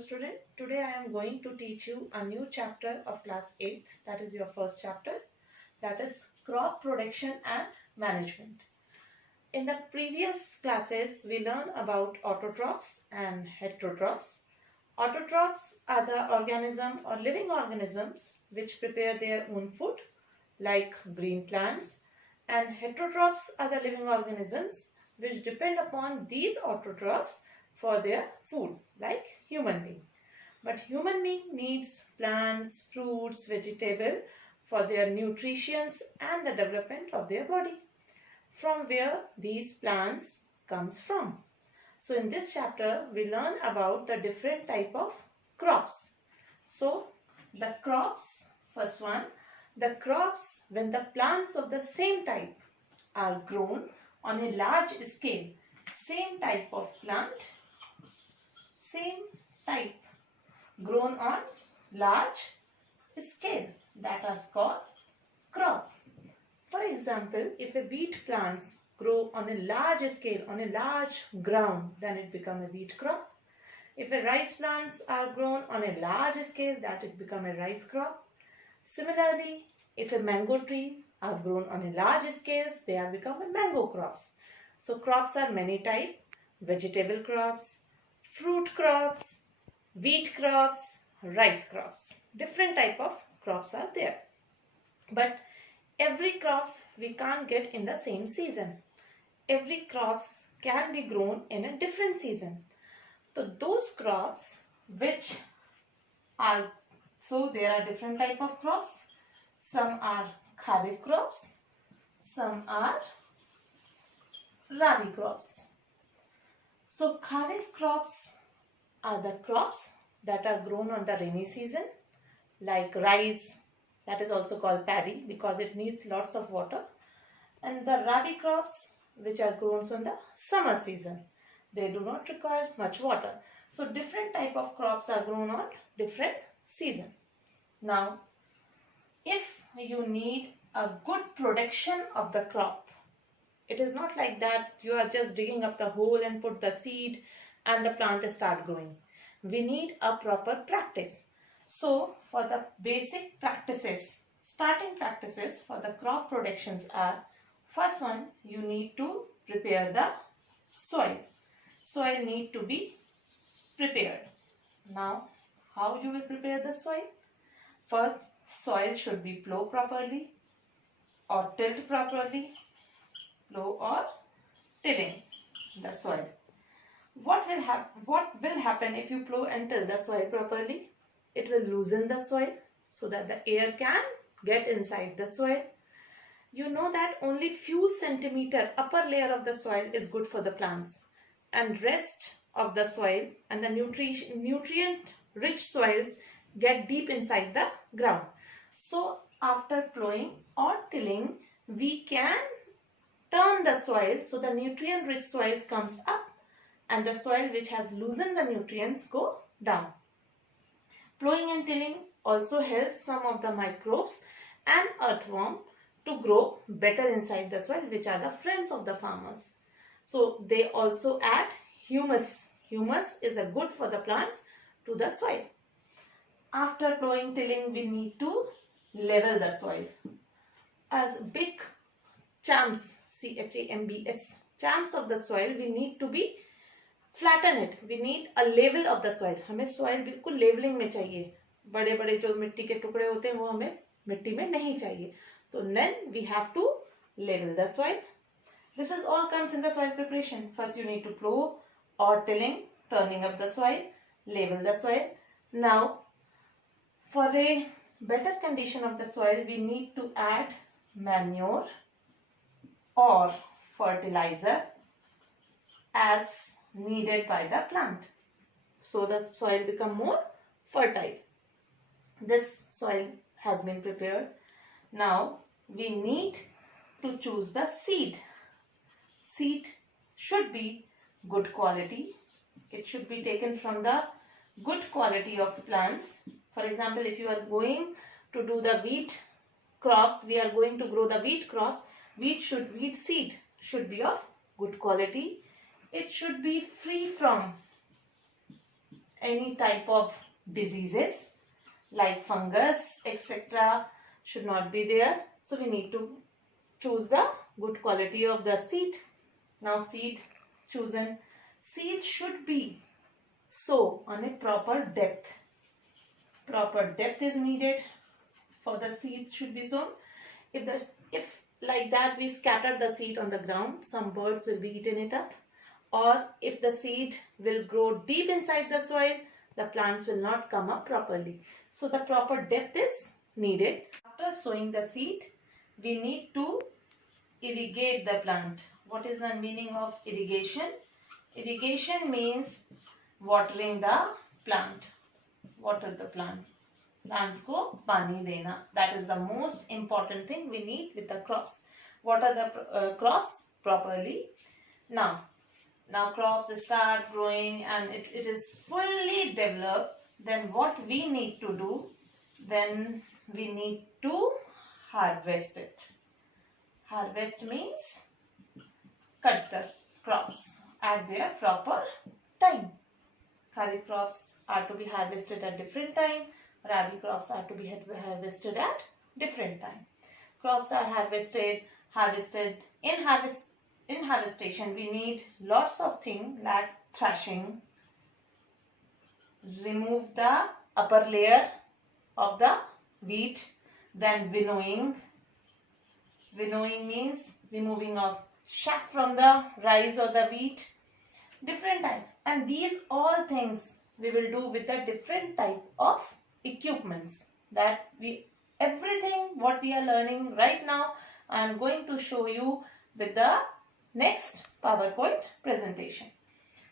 student. Today I am going to teach you a new chapter of class 8th. That is your first chapter. That is crop production and management. In the previous classes we learned about autotrophs and heterotrophs. Autotrophs are the organism or living organisms which prepare their own food like green plants, and heterotrophs are the living organisms which depend upon these autotrophs for their food like human being. But human being needs plants, fruits, vegetable for their nutrition and the development of their body. From where these plants comes from. So in this chapter we learn about the different type of crops. So the crops, first one, the crops when the plants of the same type are grown on a large scale, same type of plant, same type grown on large scale, that is called crop. For example, if a wheat plants grow on a large scale, on a large ground, then it becomes a wheat crop. If a rice plants are grown on a large scale, that it become a rice crop. Similarly, if a mango tree are grown on a large scales, they are become a mango crops. So crops are many type: vegetable crops, fruit crops, wheat crops, rice crops. Different type of crops are there. But every crops we can't get in the same season. Every crops can be grown in a different season. So those crops which are, so there are different type of crops. Some are kharif crops, some are rabi crops. So kharif crops are the crops that are grown on the rainy season, like rice, that is also called paddy because it needs lots of water, and the rabi crops which are grown on the summer season. They do not require much water. So different type of crops are grown on different season. Now, if you need a good production of the crop, it is not like that you are just digging up the hole and put the seed and the plant start growing. We need a proper practice. So for the basic practices, starting practices for the crop productions are, first one, you need to prepare the soil. Soil need to be prepared. Now, how you will prepare the soil? First, soil should be plowed properly or tilled properly. Plow or tilling the soil. What will happen if you plow and till the soil properly? It will loosen the soil so that the air can get inside the soil. You know that only few centimeter upper layer of the soil is good for the plants, and rest of the soil and the nutrient rich soils get deep inside the ground. So after plowing or tilling, we can turn the soil so the nutrient rich soils comes up and the soil which has loosened the nutrients go down. Plowing and tilling also helps some of the microbes and earthworm to grow better inside the soil, which are the friends of the farmers. So they also add humus. Humus is a good for the plants to the soil. After plowing, tilling, we need to level the soil. As big chambs, C-H-A-M-B-S, chambs of the soil, we need to be flatten it. We need a level of the soil. हमें soil बिल्कुल leveling में चाहिए. बड़े बड़े जो मिट्टी के टुकड़े होते हैं वो हमें मिट्टी में नहीं चाहिए. तो then we have to level the soil. This is all comes in the soil preparation. First you need to plow or tilling, turning up the soil, level the soil. Now for a better condition of the soil, we need to add manure or fertilizer as needed by the plant. So the soil become more fertile. This soil has been prepared. Now we need to choose the seed. Seed should be good quality. It should be taken from the good quality of plants. For example, if you are going to do the wheat crops, we are going to grow the wheat crops. Wheat seed should be of good quality. It should be free from any type of diseases like fungus, etc. should not be there. So we need to choose the good quality of the seed. Now seed chosen. Seed should be sown on a proper depth. Proper depth is needed for the seed should be sown. If like that we scatter the seed on the ground, some birds will be eaten it up. Or if the seed will grow deep inside the soil, the plants will not come up properly. So the proper depth is needed. After sowing the seed, we need to irrigate the plant. What is the meaning of irrigation? Irrigation means watering the plant. Water the plant. Plants को पानी देना. That is the most important thing we need with the crops. Water the crops properly. Now crops start growing and it is fully developed. Then what we need to do? Then we need to harvest it. Harvest means cut the crops at their proper time. Kharif crops are to be harvested at different time. Rabi crops are to be harvested at different time. Crops are harvested. In harvestation we need lots of things like thrashing, remove the upper layer of the wheat, then winnowing. Winnowing means removing of chaff from the rice or the wheat. Different type, and these all things we will do with the different type of equipments. That everything what we are learning right now, I am going to show you with the next PowerPoint presentation.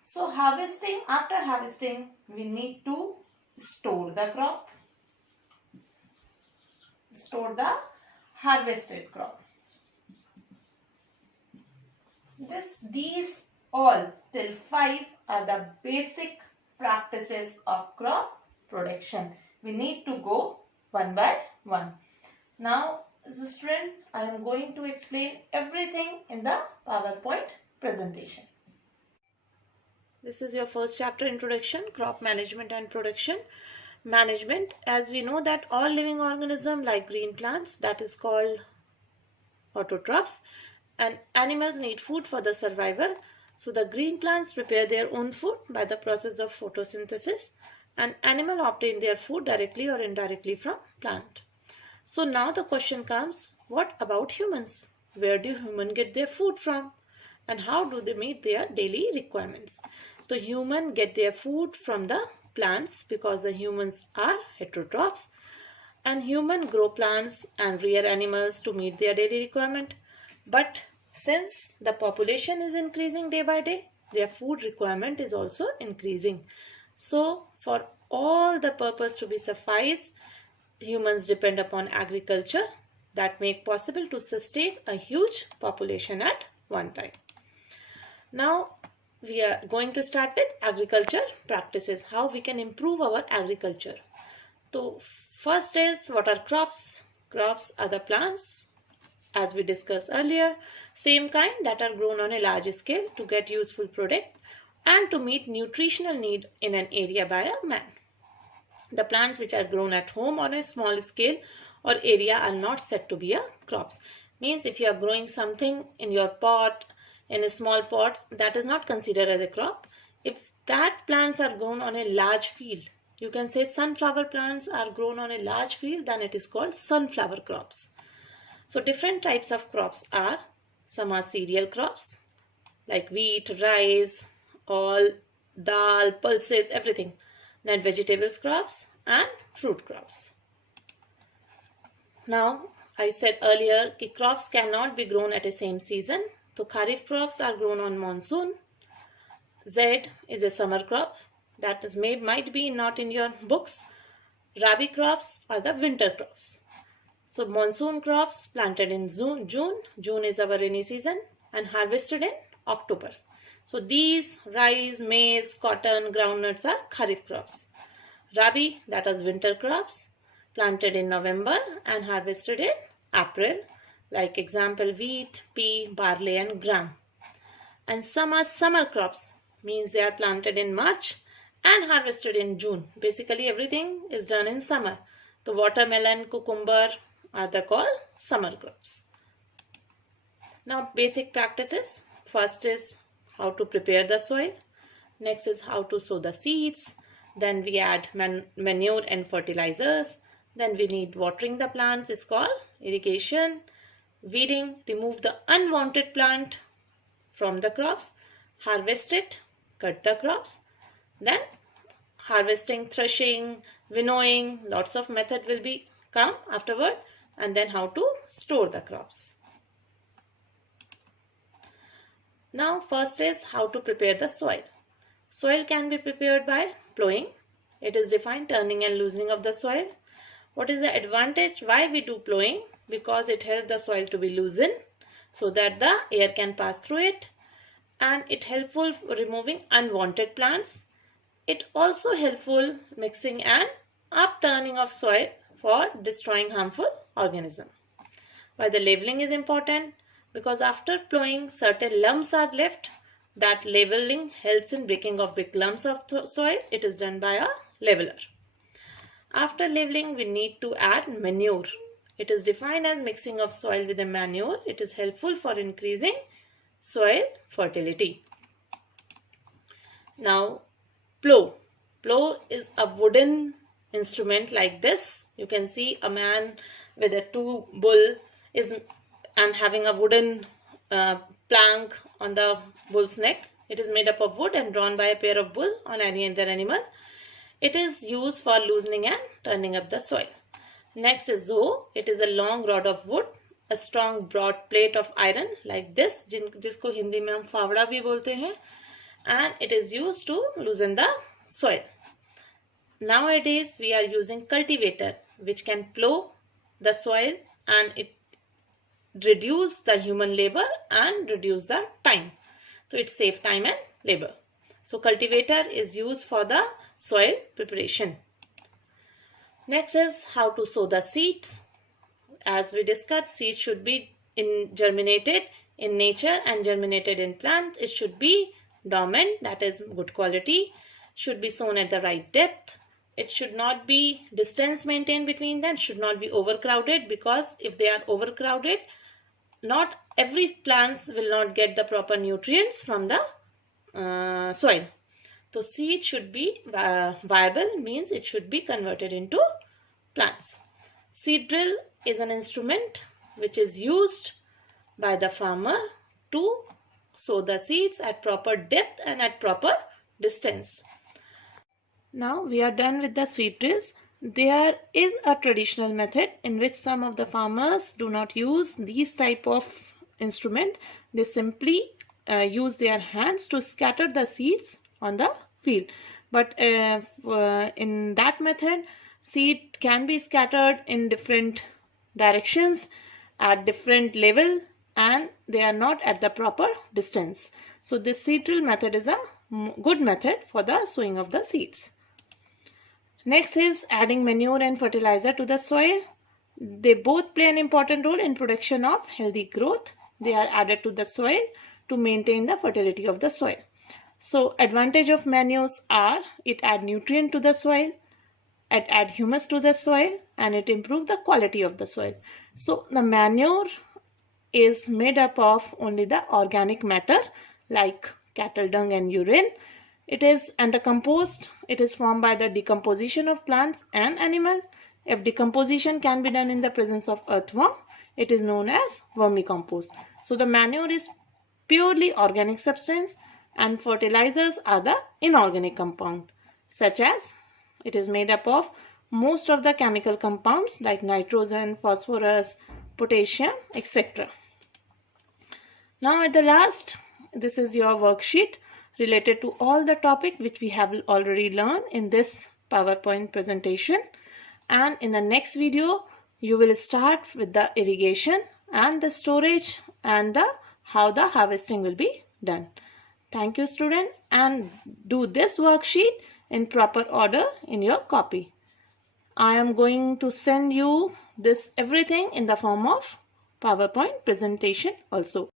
So after harvesting, we need to store the crop, store the harvested crop. These all till 5 are the basic practices of crop production. We need to go one by one. Now, as a student, I am going to explain everything in the PowerPoint presentation. This is your first chapter, introduction, crop management and production. Management, as we know that all living organisms like green plants, that is called autotrophs, and animals need food for the survival. So the green plants prepare their own food by the process of photosynthesis, and animals obtain their food directly or indirectly from plant. So now the question comes, what about humans? Where do humans get their food from? And how do they meet their daily requirements? So humans get their food from the plants because the humans are heterotrophs, and humans grow plants and rear animals to meet their daily requirement. But since the population is increasing day by day, their food requirement is also increasing. So for all the purpose to be suffice, humans depend upon agriculture that make possible to sustain a huge population at one time. Now we are going to start with agriculture practices, how we can improve our agriculture. So first is, what are crops? Crops are the plants, as we discussed earlier, same kind that are grown on a large scale to get useful product and to meet nutritional need in an area by a man. The plants which are grown at home on a small scale or area are not said to be a crops. Means if you are growing something in your pot, in a small pots, that is not considered as a crop. If that plants are grown on a large field, you can say sunflower plants are grown on a large field, then it is called sunflower crops. So different types of crops are, some are cereal crops like wheat, rice, all dal, pulses, everything. Then vegetables crops and fruit crops. Now I said earlier that crops cannot be grown at the same season. So Kharif crops are grown on monsoon. Z is a summer crop, that is might be not in your books. Rabi crops are the winter crops. So monsoon crops planted in June is our rainy season, and harvested in October. So these rice, maize, cotton, groundnuts are Kharif crops. Rabi, that is winter crops, planted in November and harvested in April. Like example, wheat, pea, barley and gram. And some are summer crops, means they are planted in March and harvested in June. Basically everything is done in summer. The watermelon, cucumber are the called summer crops. Now basic practices. First is how to prepare the soil. Next is how to sow the seeds. Then we add manure and fertilizers. Then we need watering the plants is called irrigation. Weeding, remove the unwanted plant from the crops. Harvest it, cut the crops. Then harvesting, threshing, winnowing, lots of method will be come afterward. And then how to store the crops. Now first is how to prepare the soil. Soil can be prepared by plowing. It is defined turning and loosening of the soil. What is the advantage? Why we do plowing? Because it helps the soil to be loosened so that the air can pass through it, and it helpful for removing unwanted plants. It also helpful mixing and upturning of soil for destroying harmful organisms. Why the leveling is important? Because after plowing certain lumps are left. That leveling helps in breaking of big lumps of soil. It is done by a leveler. After leveling, we need to add manure. It is defined as mixing of soil with a manure. It is helpful for increasing soil fertility. Now plow. Plow is a wooden instrument like this. You can see a man with a two bull and having a wooden plank on the bull's neck. It is made up of wood and drawn by a pair of bull on any other animal. It is used for loosening and turning up the soil. Next is hoe. It is a long rod of wood, a strong broad plate of iron like this, जिसको हिंदी में हम फावड़ा भी बोलते हैं, and it is used to loosen the soil. Nowadays we are using cultivator which can plow the soil, and it reduce the human labor and reduce the time. So it saves time and labor. So cultivator is used for the soil preparation. Next is how to sow the seeds. As we discussed, seeds should be germinated in nature and germinated in plants. It should be dormant, that is good quality. Should be sown at the right depth. It should not be distance maintained between them. Should not be overcrowded, because if they are overcrowded, not every plants will not get the proper nutrients from the soil. So seed should be viable, means it should be converted into plants. Seed drill is an instrument which is used by the farmer to sow the seeds at proper depth and at proper distance. Now we are done with the seed drills. There is a traditional method in which some of the farmers do not use these type of instrument. They simply use their hands to scatter the seeds on the field. But in that method, seed can be scattered in different directions at different level, and they are not at the proper distance. So this seed drill method is a good method for the sowing of the seeds. Next is adding manure and fertilizer to the soil. They both play an important role in production of healthy growth. They are added to the soil to maintain the fertility of the soil. So advantage of manures are it add nutrient to the soil, it add humus to the soil, and it improve the quality of the soil. So the manure is made up of only the organic matter like cattle dung and urine. And the compost, it is formed by the decomposition of plants and animal. If decomposition can be done in the presence of earthworm, it is known as vermicompost. So the manure is purely organic substance, and fertilizers are the inorganic compound, such as it is made up of most of the chemical compounds like nitrogen, phosphorus, potassium, etc. Now at the last, this is your worksheet related to all the topic which we have already learned in this PowerPoint presentation. And in the next video, you will start with the irrigation and the storage and how the harvesting will be done. Thank you, student, and do this worksheet in proper order in your copy. I am going to send you this everything in the form of PowerPoint presentation also.